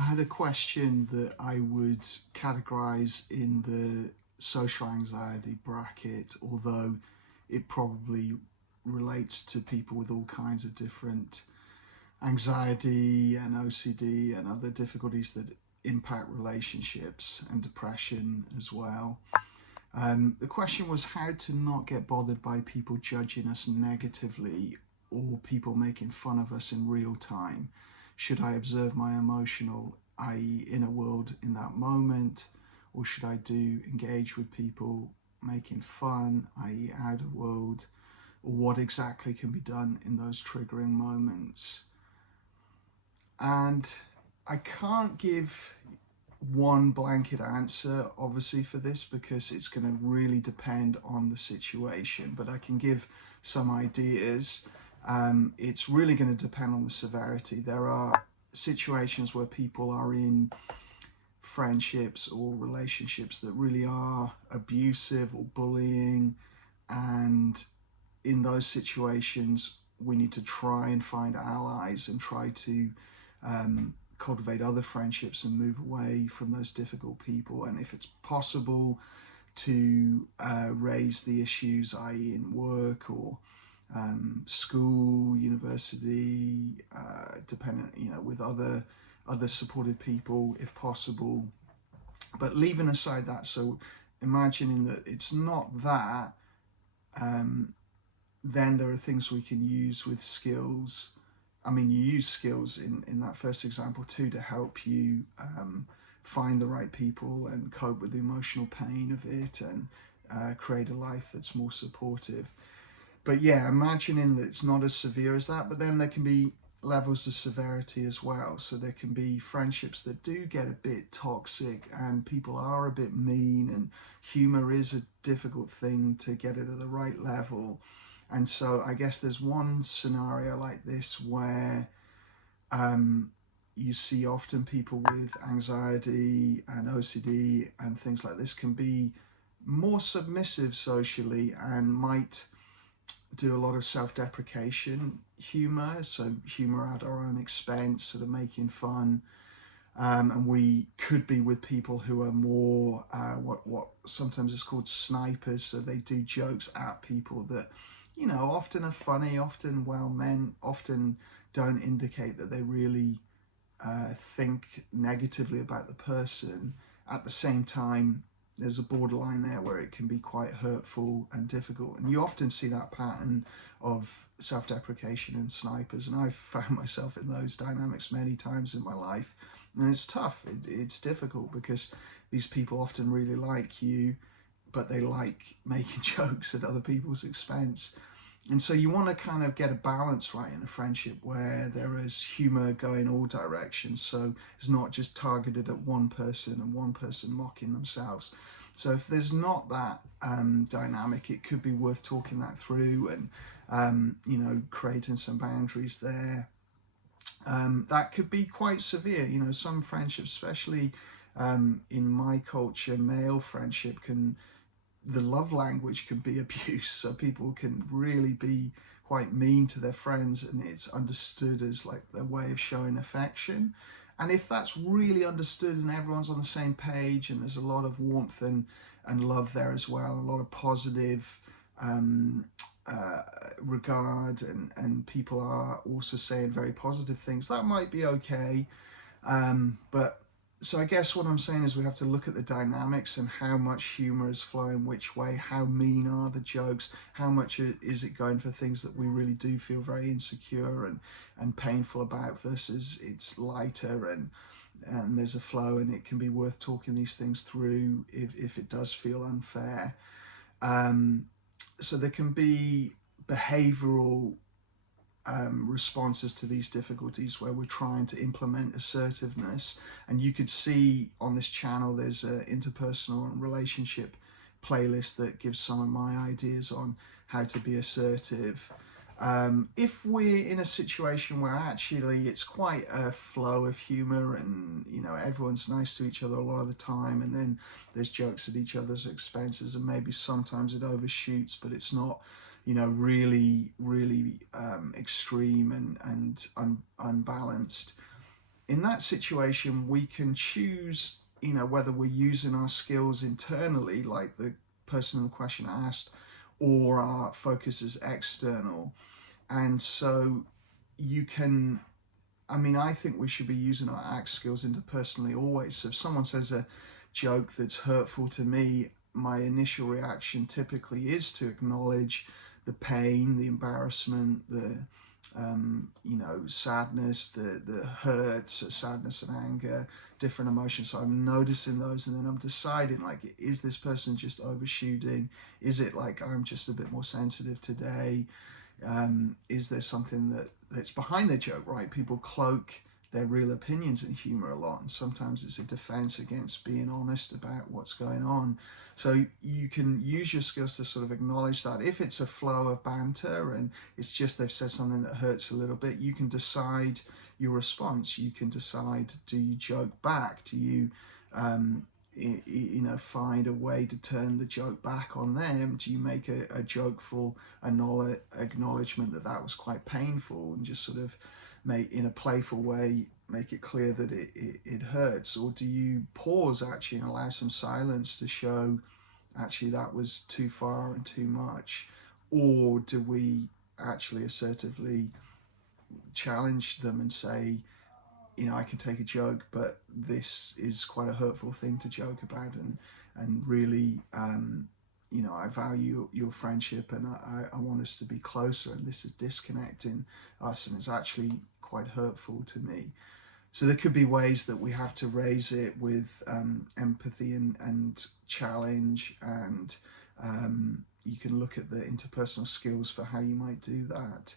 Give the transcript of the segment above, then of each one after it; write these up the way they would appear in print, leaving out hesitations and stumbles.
I had a question that I would categorize in the social anxiety bracket, although it probably relates to people with all kinds of different anxiety and OCD and other difficulties that impact relationships and depression as well. The question was how to not get bothered by people judging us negatively or people making fun of us in real time. Should I observe my emotional, i.e., inner world in that moment, or should I do engage with people making fun, i.e., outer world, or what exactly can be done in those triggering moments? And I can't give one blanket answer, obviously, for this because it's going to really depend on the situation, but I can give some ideas. It's really going to depend on the severity. There are situations where people are in friendships or relationships that really are abusive or bullying, and in those situations we need to try and find allies and try to cultivate other friendships and move away from those difficult people, and if it's possible to raise the issues, i.e. in work or school, university, dependent, with other supported people if possible. But leaving aside that, so imagining that it's not that, um, then there are things we can use with skills. I mean, you use skills in that first example too to help you find the right people and cope with the emotional pain of it and create a life that's more supportive. But yeah, imagining that it's not as severe as that, but then there can be levels of severity as well. So there can be friendships that do get a bit toxic and people are a bit mean, and humor is a difficult thing to get it at the right level. And so I guess there's one scenario like this where you see often people with anxiety and OCD and things like this can be more submissive socially and might do a lot of self-deprecation humor, so humor at our own expense, sort of making fun. And we could be with people who are more what sometimes is called snipers, so they do jokes at people that often are funny, often well meant, often don't indicate that they really think negatively about the person. At the same time, there's a borderline there where it can be quite hurtful and difficult. And you often see that pattern of self-deprecation and snipers. And I've found myself in those dynamics many times in my life. And it's tough. It's difficult because these people often really like you, but they like making jokes at other people's expense. And so you want to kind of get a balance right in a friendship where there is humor going all directions. So it's not just targeted at one person and one person mocking themselves. So if there's not that dynamic, it could be worth talking that through and, creating some boundaries there. That could be quite severe. Some friendships, especially in my culture, male friendship the love language can be abuse, so people can really be quite mean to their friends, and it's understood as like their way of showing affection. And if that's really understood and everyone's on the same page and there's a lot of warmth and love there as well, a lot of positive um, regard, and people are also saying very positive things, that might be okay. But so I guess what I'm saying is we have to look at the dynamics and how much humor is flowing which way, how mean are the jokes, how much is it going for things that we really do feel very insecure and painful about versus it's lighter and there's a flow, and it can be worth talking these things through if it does feel unfair. So there can be behavioral responses to these difficulties where we're trying to implement assertiveness. And you could see on this channel there's an interpersonal and relationship playlist that gives some of my ideas on how to be assertive. If we're in a situation where actually it's quite a flow of humor and everyone's nice to each other a lot of the time, and then there's jokes at each other's expenses, and maybe sometimes it overshoots, but it's not really extreme and unbalanced. in that situation, we can choose, whether we're using our skills internally, like the person in the question asked, or our focus is external. And so you can, I think we should be using our act skills interpersonally always. So if someone says a joke that's hurtful to me, my initial reaction typically is to acknowledge the pain, the embarrassment, the sadness, the hurt, so sadness and anger, different emotions. So I'm noticing those, and then I'm deciding, like, is this person just overshooting? Is it like I'm just a bit more sensitive today? Is there something that's behind the joke, right? People cloak their real opinions in humor a lot, and sometimes it's a defense against being honest about what's going on. So you can use your skills to sort of acknowledge that. If it's a flow of banter and it's just they've said something that hurts a little bit, you can decide your response. You can decide, do you joke back? Do you find a way to turn the joke back on them? Do you make a jokeful acknowledgement that was quite painful, and just sort of make, in a playful way, make it clear that it hurts? Or do you pause actually and allow some silence to show actually that was too far and too much? Or do we actually assertively challenge them and say, I can take a joke, but this is quite a hurtful thing to joke about, and really, I value your friendship, and I want us to be closer, and this is disconnecting us, and it's actually quite hurtful to me. So there could be ways that we have to raise it with empathy and challenge, and you can look at the interpersonal skills for how you might do that.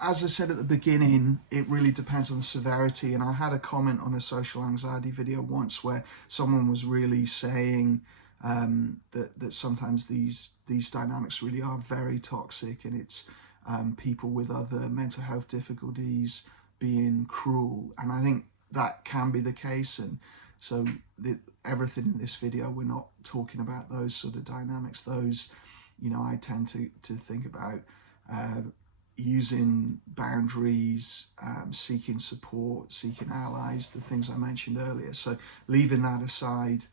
As I said at the beginning, it really depends on the severity. And I had a comment on a social anxiety video once where someone was really saying that sometimes these dynamics really are very toxic, and it's people with other mental health difficulties being cruel. And I think that can be the case. And so everything in this video, we're not talking about those sort of dynamics. Those, I tend to think about using boundaries, seeking support, seeking allies, the things I mentioned earlier. So leaving that aside,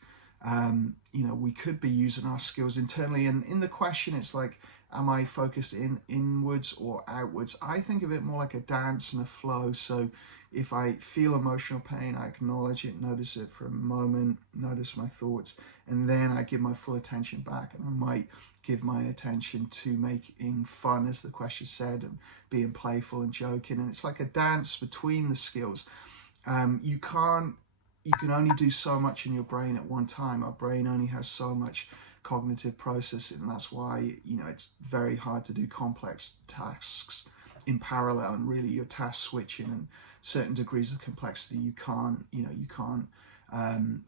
we could be using our skills internally. And in the question, it's like, am I focused inwards or outwards? I think of it more like a dance and a flow. So if I feel emotional pain, I acknowledge it, notice it for a moment, notice my thoughts, and then I give my full attention back. And I might give my attention to making fun, as the question said, and being playful and joking. And it's like a dance between the skills. You can only do so much in your brain at one time. Our brain only has so much cognitive processing, and that's why it's very hard to do complex tasks in parallel, and really you're task switching, and certain degrees of complexity you can't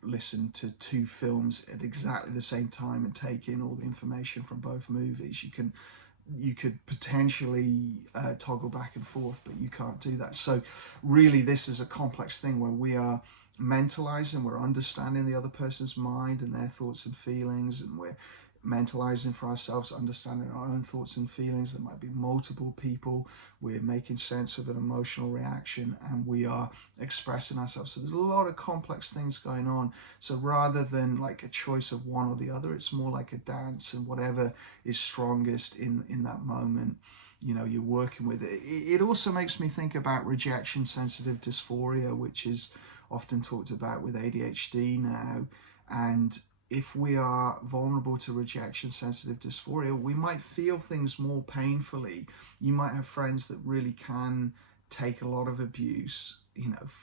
listen to two films at exactly the same time and take in all the information from both movies. You could potentially toggle back and forth, but you can't do that. So really this is a complex thing where we are mentalizing, we're understanding the other person's mind and their thoughts and feelings, and we're mentalizing for ourselves, understanding our own thoughts and feelings. There might be multiple people, we're making sense of an emotional reaction, and we are expressing ourselves. So there's a lot of complex things going on. So rather than like a choice of one or the other, it's more like a dance, and whatever is strongest in that moment, you're working with it. It also makes me think about rejection sensitive dysphoria, which is often talked about with ADHD now. And if we are vulnerable to rejection sensitive dysphoria, we might feel things more painfully. You might have friends that really can take a lot of abuse,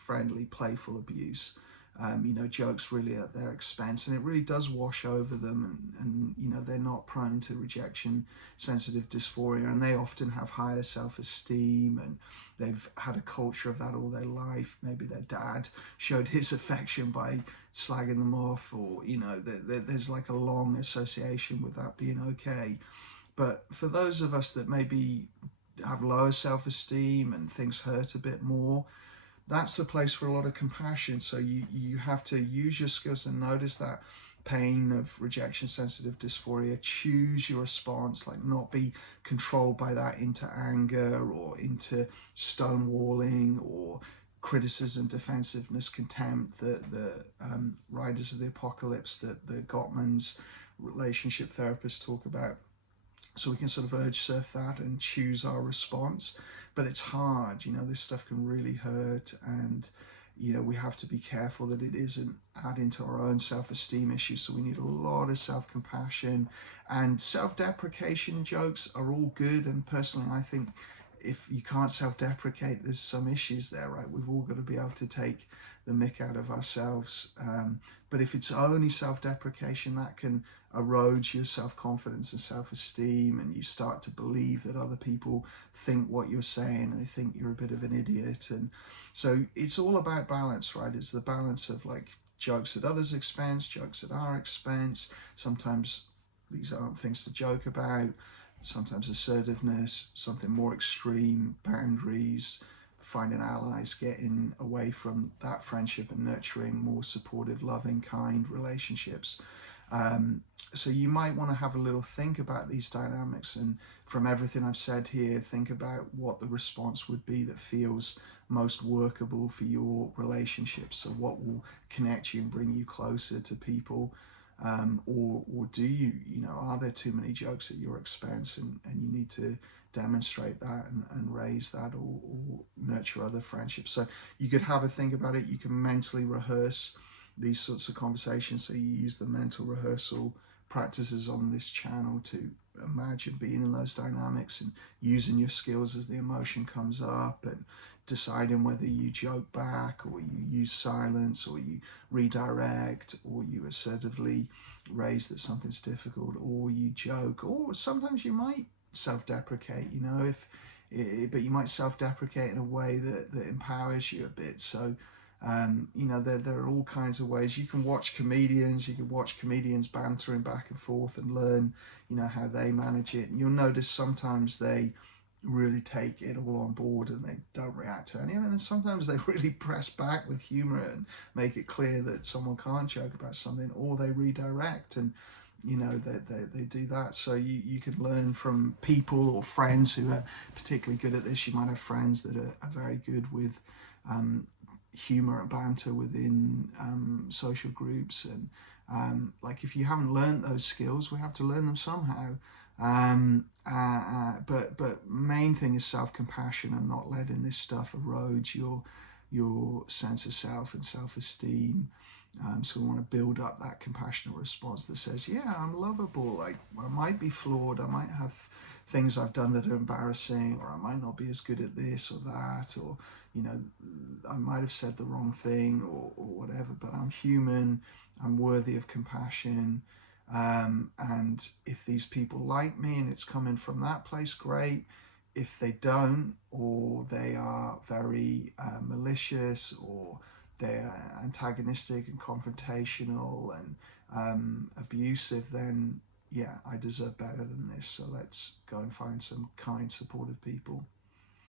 friendly, playful abuse, jokes really at their expense, and it really does wash over them, and they're not prone to rejection sensitive dysphoria, and they often have higher self-esteem, and they've had a culture of that all their life. Maybe their dad showed his affection by slagging them off, or there's like a long association with that being okay. But for those of us that maybe have lower self-esteem and things hurt a bit more, that's the place for a lot of compassion. So you have to use your skills and notice that, pain of rejection sensitive dysphoria, choose your response, like not be controlled by that into anger or into stonewalling or criticism, defensiveness, contempt, the riders of the apocalypse that the Gottmans relationship therapists talk about. So we can sort of urge surf that and choose our response. But it's hard, this stuff can really hurt, and we have to be careful that it isn't adding to our own self-esteem issues. So we need a lot of self-compassion, and self-deprecation jokes are all good. And personally, I think if you can't self-deprecate, there's some issues there, right? We've all got to be able to take the mick out of ourselves. But if it's only self-deprecation, that can erode your self-confidence and self-esteem, and you start to believe that other people think what you're saying, and they think you're a bit of an idiot. And so it's all about balance, right? It's the balance of like jokes at others' expense, jokes at our expense. Sometimes these aren't things to joke about. Sometimes assertiveness, something more extreme, boundaries, finding allies, getting away from that friendship and nurturing more supportive, loving, kind relationships. So you might want to have a little think about these dynamics, and from everything I've said here, think about what the response would be that feels most workable for your relationships. So what will connect you and bring you closer to people? Or do you, are there too many jokes at your expense, and you need to demonstrate that and raise that, or nurture other friendships? So you could have a think about it. You can mentally rehearse these sorts of conversations. So you use the mental rehearsal practices on this channel to imagine being in those dynamics and using your skills as the emotion comes up, and deciding whether you joke back, or you use silence, or you redirect, or you assertively raise that something's difficult, or you joke, or sometimes you might self-deprecate, but you might self-deprecate in a way that empowers you a bit. So there are all kinds of ways. You can watch comedians, bantering back and forth and learn, how they manage it. And you'll notice sometimes they really take it all on board and they don't react to any of it. And sometimes they really press back with humor and make it clear that someone can't joke about something, or they redirect, and they do that. So you can learn from people or friends who are particularly good at this. You might have friends that are very good with humor and banter within social groups, and like if you haven't learned those skills, we have to learn them somehow. But main thing is self-compassion, and not letting this stuff erode your sense of self and self-esteem. So we want to build up that compassionate response that says, yeah, I'm lovable. Like, I might be flawed. I might have things I've done that are embarrassing, or I might not be as good at this or that, or, I might have said the wrong thing, or whatever, but I'm human. I'm worthy of compassion. And if these people like me and it's coming from that place, great. If they don't, or they are very malicious, or they're antagonistic and confrontational and abusive, then yeah, I deserve better than this. So let's go and find some kind, supportive people.